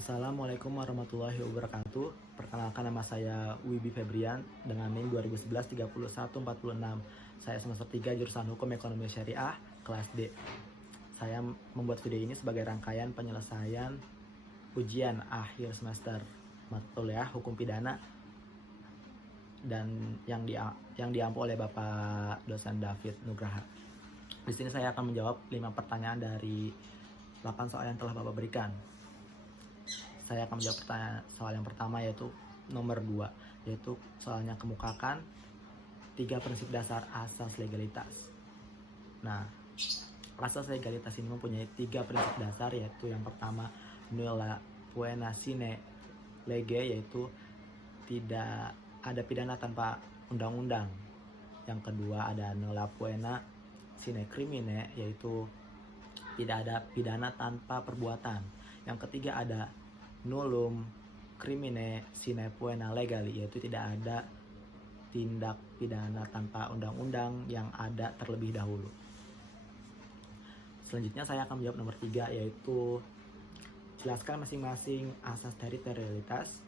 Assalamualaikum warahmatullahi wabarakatuh. Perkenalkan, nama saya Wibi Febrian dengan NIM 2011-3146. Saya semester 3 jurusan Hukum Ekonomi Syariah kelas D. Saya membuat video ini sebagai rangkaian penyelesaian ujian akhir semester mata kuliah Hukum Pidana dan yang diampu oleh Bapak dosen David Nugraha. Di sini saya akan menjawab 5 pertanyaan dari 8 soal yang telah Bapak berikan. Saya akan menjawab soal yang pertama, yaitu nomor 2, yaitu soalnya kemukakan 3 prinsip dasar asas legalitas. Nah, asas legalitas ini mempunyai 3 prinsip dasar, yaitu yang pertama nulla poena sine lege, yaitu tidak ada pidana tanpa undang-undang. Yang kedua ada nulla poena sine crimine, yaitu tidak ada pidana tanpa perbuatan. Yang ketiga ada nullum crimine sine poena legali, yaitu tidak ada tindak pidana tanpa undang-undang yang ada terlebih dahulu. Selanjutnya saya akan menjawab nomor 3, yaitu jelaskan masing-masing asas teritorialitas,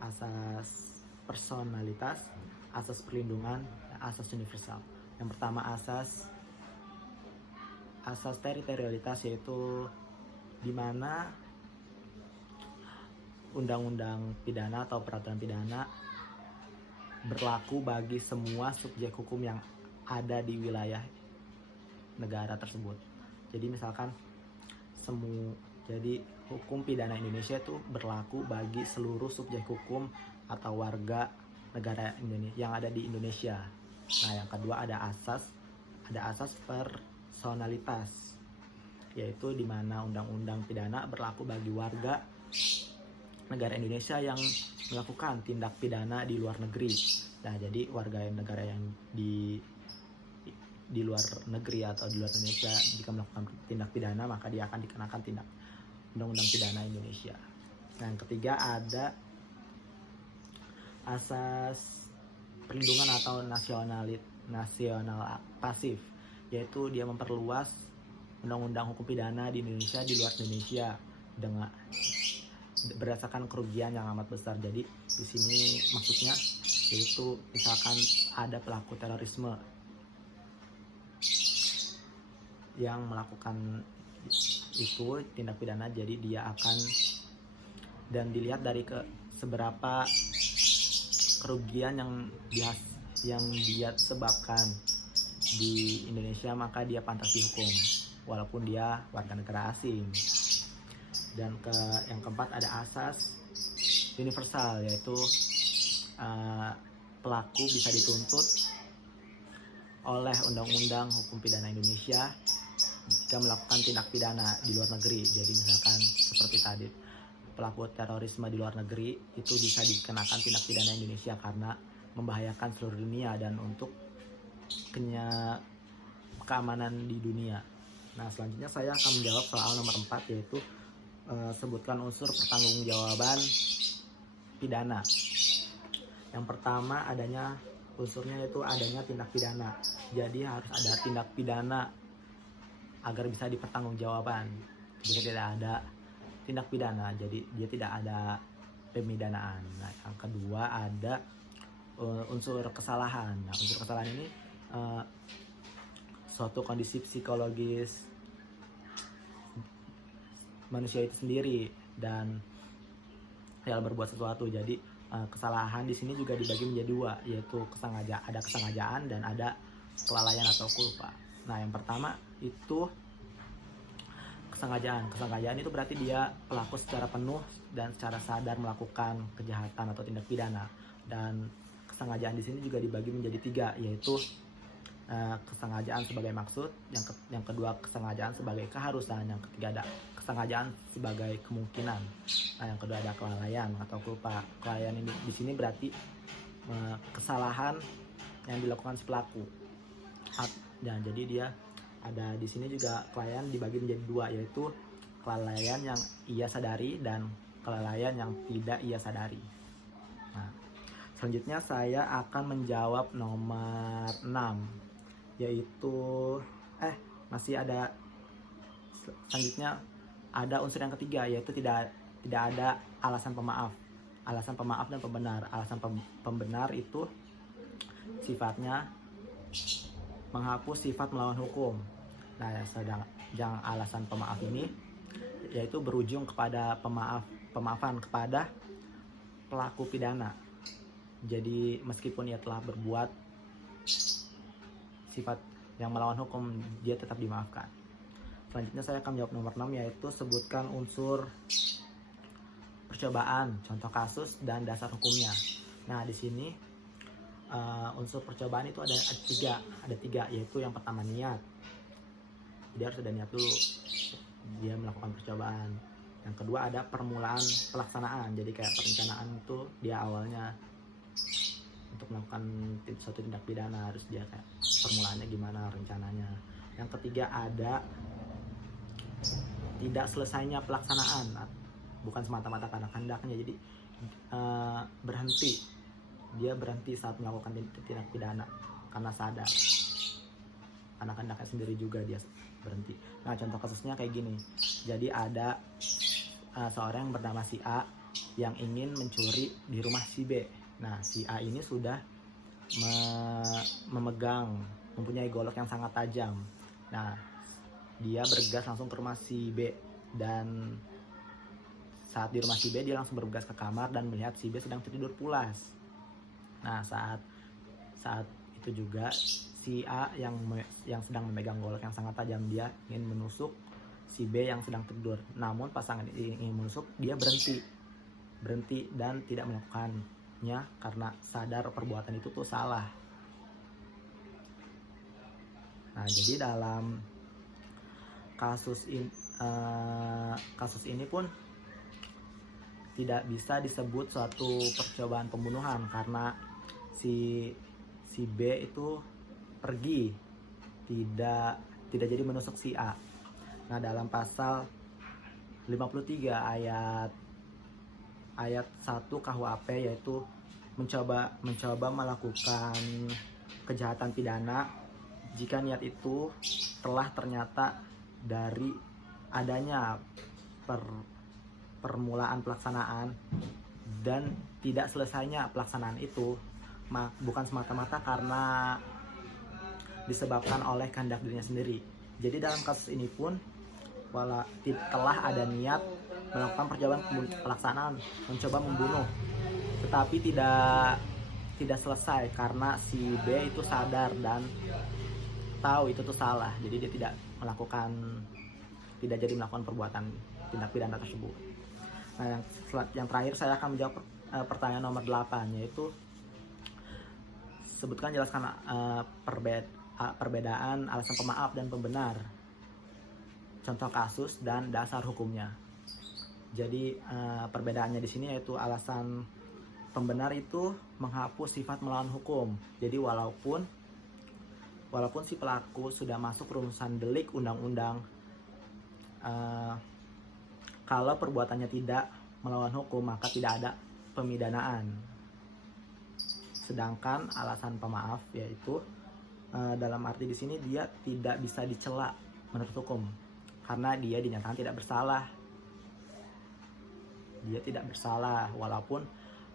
asas personalitas, asas perlindungan, dan asas universal. Yang pertama asas teritorialitas, yaitu di mana undang-undang pidana atau peraturan pidana berlaku bagi semua subjek hukum yang ada di wilayah negara tersebut. Jadi misalkan jadi hukum pidana Indonesia itu berlaku bagi seluruh subjek hukum atau warga negara Indonesia yang ada di Indonesia. Nah, yang kedua ada asas personalitas, yaitu di mana undang-undang pidana berlaku bagi warga negara Indonesia yang melakukan tindak pidana di luar negeri. Nah, jadi warga negara yang di luar negeri atau di luar Indonesia jika melakukan tindak pidana, maka dia akan dikenakan tindak undang-undang pidana Indonesia. Nah, yang ketiga ada asas perlindungan atau nasional pasif, yaitu dia memperluas undang-undang hukum pidana di Indonesia di luar Indonesia dengan berdasarkan kerugian yang amat besar. Jadi di sini maksudnya yaitu misalkan ada pelaku terorisme yang melakukan itu tindak pidana, jadi dia akan dan dilihat dari seberapa kerugian yang dia sebabkan di Indonesia, maka dia pantas dihukum walaupun dia warga negara asing. Dan yang keempat ada asas universal, yaitu pelaku bisa dituntut oleh undang-undang hukum pidana Indonesia jika melakukan tindak pidana di luar negeri. Jadi misalkan seperti tadi pelaku terorisme di luar negeri itu bisa dikenakan tindak pidana Indonesia karena membahayakan seluruh dunia dan untuk keamanan di dunia. Nah, selanjutnya saya akan menjawab soal nomor 4, yaitu sebutkan unsur pertanggungjawaban pidana. Yang pertama unsurnya yaitu adanya tindak pidana. Jadi harus ada tindak pidana agar bisa dipertanggungjawabkan. Jika tidak ada tindak pidana, jadi dia tidak ada pemidanaan. Nah, yang kedua ada unsur kesalahan. Nah, unsur kesalahan ini suatu kondisi psikologis manusia itu sendiri dan real berbuat sesuatu. Jadi kesalahan di sini juga dibagi menjadi 2, yaitu ada kesengajaan dan ada kelalaian atau culpa. Nah, yang pertama itu kesengajaan. Kesengajaan itu berarti dia pelaku secara penuh dan secara sadar melakukan kejahatan atau tindak pidana. Dan kesengajaan di sini juga dibagi menjadi 3, yaitu kesengajaan sebagai maksud, yang kedua kesengajaan sebagai keharusan, yang ketiga ada kesengajaan sebagai kemungkinan. Nah, yang kedua ada kelalaian atau culpa. Kelalaian ini di sini berarti kesalahan yang dilakukan si pelaku. Dan jadi dia ada di sini juga kelalaian dibagi menjadi 2, yaitu kelalaian yang ia sadari dan kelalaian yang tidak ia sadari. Nah, selanjutnya saya akan menjawab nomor 6, yaitu masih ada selanjutnya ada unsur yang ketiga, yaitu tidak tidak ada alasan pemaaf. Alasan pemaaf dan pembenar. Alasan pembenar itu sifatnya menghapus sifat melawan hukum. Nah, sedang yang alasan pemaaf ini yaitu berujung kepada pemaafan kepada pelaku pidana. Jadi meskipun ia telah berbuat sifat yang melawan hukum, dia tetap dimaafkan. Selanjutnya saya akan menjawab nomor 6, yaitu sebutkan unsur percobaan, contoh kasus, dan dasar hukumnya. Nah, di sini unsur percobaan itu ada tiga, yaitu yang pertama niat. Jadi harus ada niat dulu dia melakukan percobaan. Yang kedua ada permulaan pelaksanaan, jadi kayak perencanaan itu dia awalnya untuk melakukan suatu tindak pidana harus dia kayak permulaannya gimana, rencananya. Yang ketiga ada tidak selesainya pelaksanaan, bukan semata-mata karena kehendaknya, jadi dia berhenti saat melakukan tindak pidana karena sadar, karena kehendaknya sendiri juga dia berhenti. Nah, contoh kasusnya kayak gini. Jadi ada seorang yang bernama si A yang ingin mencuri di rumah si B. Nah, si A ini sudah mempunyai golok yang sangat tajam. Nah, dia bergegas langsung ke rumah si B, dan saat di rumah si B dia langsung bergegas ke kamar dan melihat si B sedang tertidur pulas. Nah, saat itu juga si A yang sedang memegang golok yang sangat tajam, dia ingin menusuk si B yang sedang tidur. Namun pasangan ini ingin menusuk, dia berhenti dan tidak melakukannya karena sadar perbuatan itu tuh salah. Nah, jadi dalam kasus ini pun tidak bisa disebut suatu percobaan pembunuhan karena si B itu pergi, tidak jadi menusuk si A. Nah, dalam pasal 53 ayat 1 KUHP, yaitu mencoba melakukan kejahatan pidana jika niat itu telah ternyata dari adanya permulaan pelaksanaan dan tidak selesainya pelaksanaan itu bukan semata-mata karena disebabkan oleh kehendak dirinya sendiri. Jadi dalam kasus ini pun telah ada niat melakukan percobaan pelaksanaan, mencoba membunuh, tetapi tidak selesai karena si B itu sadar dan tahu itu tuh salah. Jadi dia tidak jadi melakukan perbuatan tindak pidana tersebut. Nah, yang terakhir saya akan menjawab pertanyaan nomor 8, yaitu jelaskan perbedaan alasan pemaaf dan pembenar, contoh kasus, dan dasar hukumnya. Jadi perbedaannya di sini yaitu alasan pembenar itu menghapus sifat melawan hukum. Jadi walaupun si pelaku sudah masuk rumusan delik undang-undang, kalau perbuatannya tidak melawan hukum maka tidak ada pemidanaan. Sedangkan alasan pemaaf yaitu dalam arti di sini dia tidak bisa dicela menurut hukum karena dia dinyatakan tidak bersalah. Dia tidak bersalah walaupun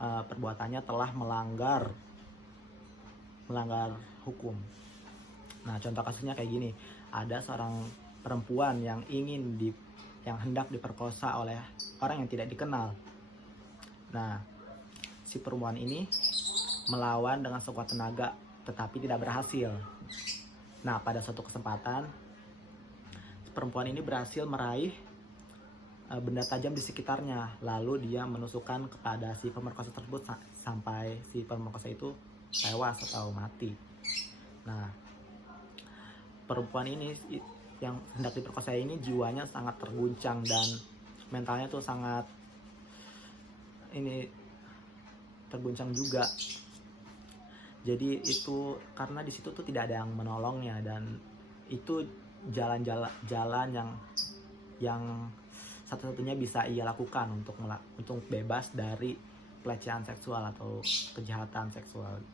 perbuatannya telah melanggar hukum. Nah, contoh kasusnya kayak gini. Ada seorang perempuan yang hendak diperkosa oleh orang yang tidak dikenal. Nah, si perempuan ini melawan dengan sekuat tenaga tetapi tidak berhasil. Nah, pada suatu kesempatan perempuan ini berhasil meraih benda tajam di sekitarnya, lalu dia menusukkan kepada si pemerkosa tersebut sampai si pemerkosa itu tewas atau mati. Nah, perempuan ini yang hendak diperkosa ini jiwanya sangat terguncang dan mentalnya tuh sangat terguncang juga. Jadi itu karena di situ tuh tidak ada yang menolongnya, dan itu jalan yang satu-satunya bisa ia lakukan untuk bebas dari pelecehan seksual atau kejahatan seksual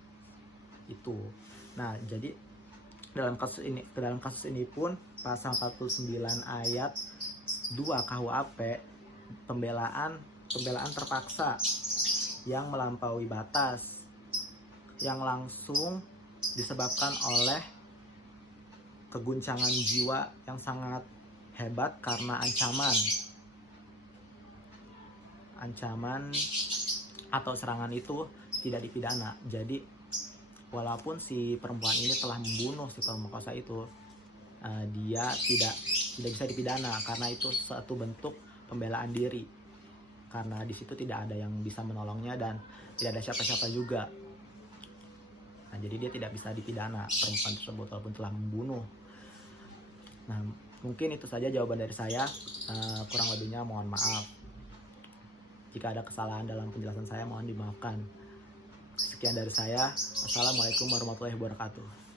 itu. Nah, jadi dalam kasus ini pun pasal 49 ayat 2 KUHP, pembelaan pembelaan terpaksa yang melampaui batas, yang langsung disebabkan oleh keguncangan jiwa yang sangat hebat karena ancaman atau serangan itu tidak dipidana. Jadi walaupun si perempuan ini telah membunuh si pemerkosa itu, dia tidak bisa dipidana karena itu suatu bentuk pembelaan diri, karena di situ tidak ada yang bisa menolongnya dan tidak ada siapa-siapa juga. Nah, jadi dia tidak bisa dipidana, perempuan tersebut, walaupun telah membunuh. Nah, mungkin itu saja jawaban dari saya. Kurang lebihnya mohon maaf. Jika ada kesalahan dalam penjelasan saya, mohon dimaafkan. Sekian dari saya. Assalamualaikum warahmatullahi wabarakatuh.